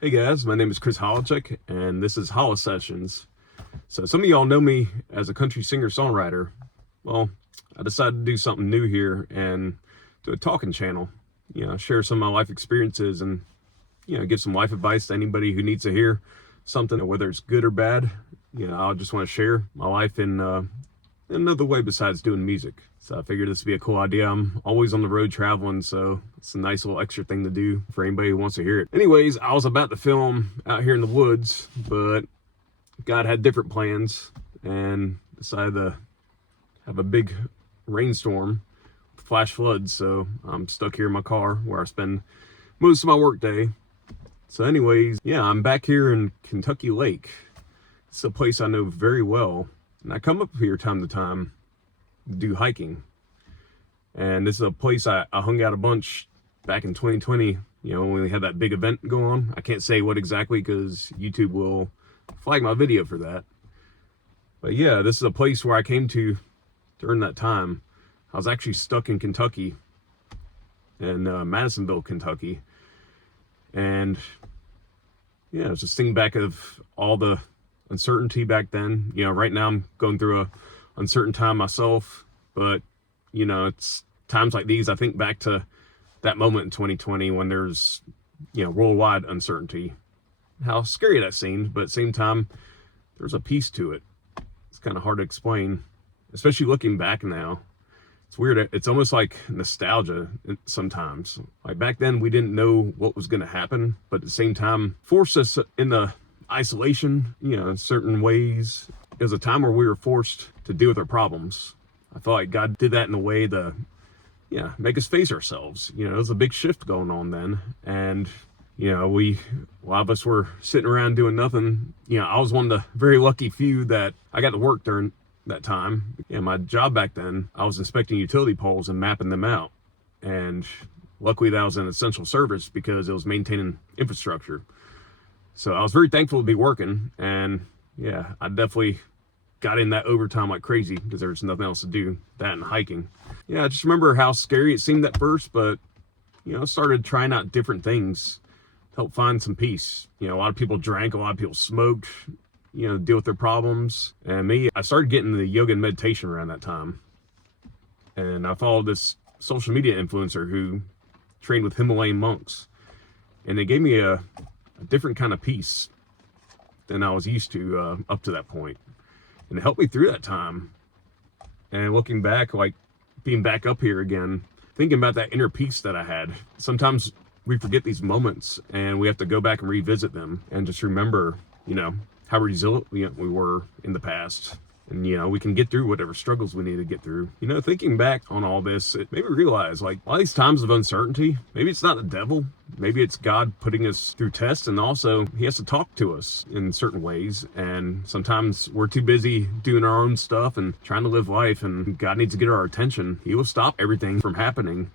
Hey guys, my name is Chris Holachek, and this is Holla Sessions. So some of y'all know me as a country singer-songwriter. Well, I decided to do something new here and do a talking channel. Share some of my life experiences and, give some life advice to anybody who needs to hear something, whether it's good or bad. I just want to share my life in another way besides doing music. So I figured this would be a cool idea. I'm always on the road traveling, so it's a nice little extra thing to do for anybody who wants to hear it. Anyways, I was about to film out here in the woods, but God had different plans and decided to have a big rainstorm, flash floods. So I'm stuck here in my car where I spend most of my work day. So anyways, I'm back here in Kentucky Lake. It's a place I know very well. And I come up here time to time to do hiking. And this is a place I hung out a bunch back in 2020, when we had that big event going on. I can't say what exactly because YouTube will flag my video for that. But yeah, this is a place where I came to during that time. I was actually stuck in Kentucky, in Madisonville, Kentucky. And I was just thinking back of all the uncertainty back then. Right now I'm going through a uncertain time myself, but it's times like these I think back to that moment in 2020 when there's worldwide uncertainty, how scary that seemed, but at the same time there's a peace to it. It's kind of hard to explain, especially looking back now. It's weird. It's almost like nostalgia sometimes. Like back then we didn't know what was going to happen, but at the same time forced us in the isolation, in certain ways. It was a time where we were forced to deal with our problems. I felt like God did that in a way to, make us face ourselves. It was a big shift going on then. And, a lot of us were sitting around doing nothing. I was one of the very lucky few that I got to work during that time. My job back then, I was inspecting utility poles and mapping them out. And luckily that was an essential service because it was maintaining infrastructure. So I was very thankful to be working, and I definitely got in that overtime like crazy because there was nothing else to do, that and hiking. I just remember how scary it seemed at first, but, I started trying out different things to help find some peace. A lot of people drank, a lot of people smoked, deal with their problems. And me, I started getting the yoga and meditation around that time. And I followed this social media influencer who trained with Himalayan monks. And they gave me a different kind of peace than I was used to up to that point. And it helped me through that time. And looking back, like being back up here again, thinking about that inner peace that I had. Sometimes we forget these moments and we have to go back and revisit them and just remember, how resilient we were in the past. And, we can get through whatever struggles we need to get through. Thinking back on all this, it made me realize, like, all these times of uncertainty, maybe it's not the devil. Maybe it's God putting us through tests, and also he has to talk to us in certain ways. And sometimes we're too busy doing our own stuff and trying to live life, and God needs to get our attention. He will stop everything from happening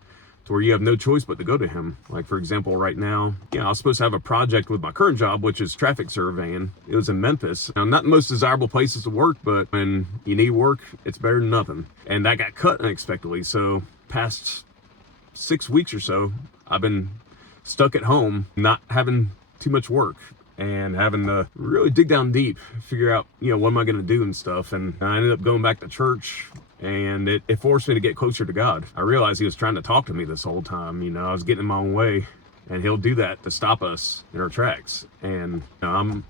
to where you have no choice but to go to him. Like, for example, right now, I was supposed to have a project with my current job, which is traffic surveying. It was in Memphis. Now, not the most desirable places to work, but when you need work, it's better than nothing. And that got cut unexpectedly. So past 6 weeks or so, I've been stuck at home, not having too much work and having to really dig down deep, figure out, what am I going to do and stuff. And I ended up going back to church, and it forced me to get closer to God. I realized he was trying to talk to me this whole time. I was getting in my own way, and he'll do that to stop us in our tracks. And I'm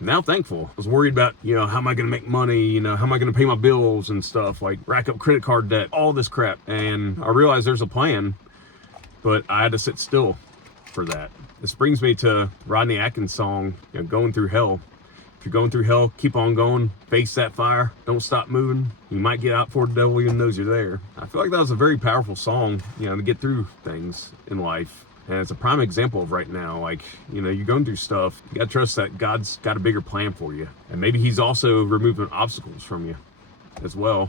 now thankful. I was worried about, how am I going to make money? How am I going to pay my bills and stuff, like rack up credit card debt, all this crap. And I realized there's a plan, but I had to sit still for that. This brings me to Rodney Atkins' song, Going Through Hell. If you're going through hell, keep on going, face that fire, don't stop moving. You might get out for the devil even knows you're there. I feel like that was a very powerful song, to get through things in life. And it's a prime example of right now, like, you're going through stuff. You gotta trust that God's got a bigger plan for you. And maybe he's also removing obstacles from you as well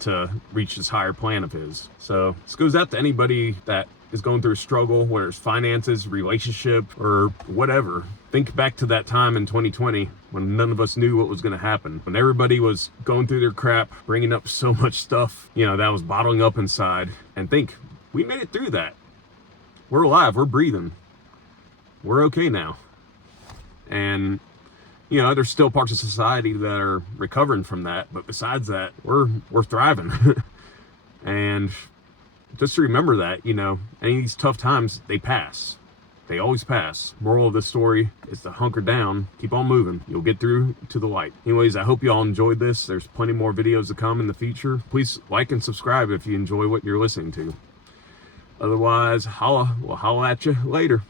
to reach this higher plan of his. So this goes out to anybody that is going through a struggle, whether it's finances, relationship, or whatever. Think back to that time in 2020 when none of us knew what was going to happen. When everybody was going through their crap, bringing up so much stuff, that was bottling up inside. And think, we made it through that. We're alive, we're breathing. We're okay now. And you know, there's still parts of society that are recovering from that, but besides that, we're thriving. And just to remember that, you know, any of these tough times, they pass. They always pass. Moral of the story is to hunker down, keep on moving. You'll get through to the light. Anyways, I hope you all enjoyed this. There's plenty more videos to come in the future. Please like and subscribe if you enjoy what you're listening to. Otherwise, we'll holla at you later.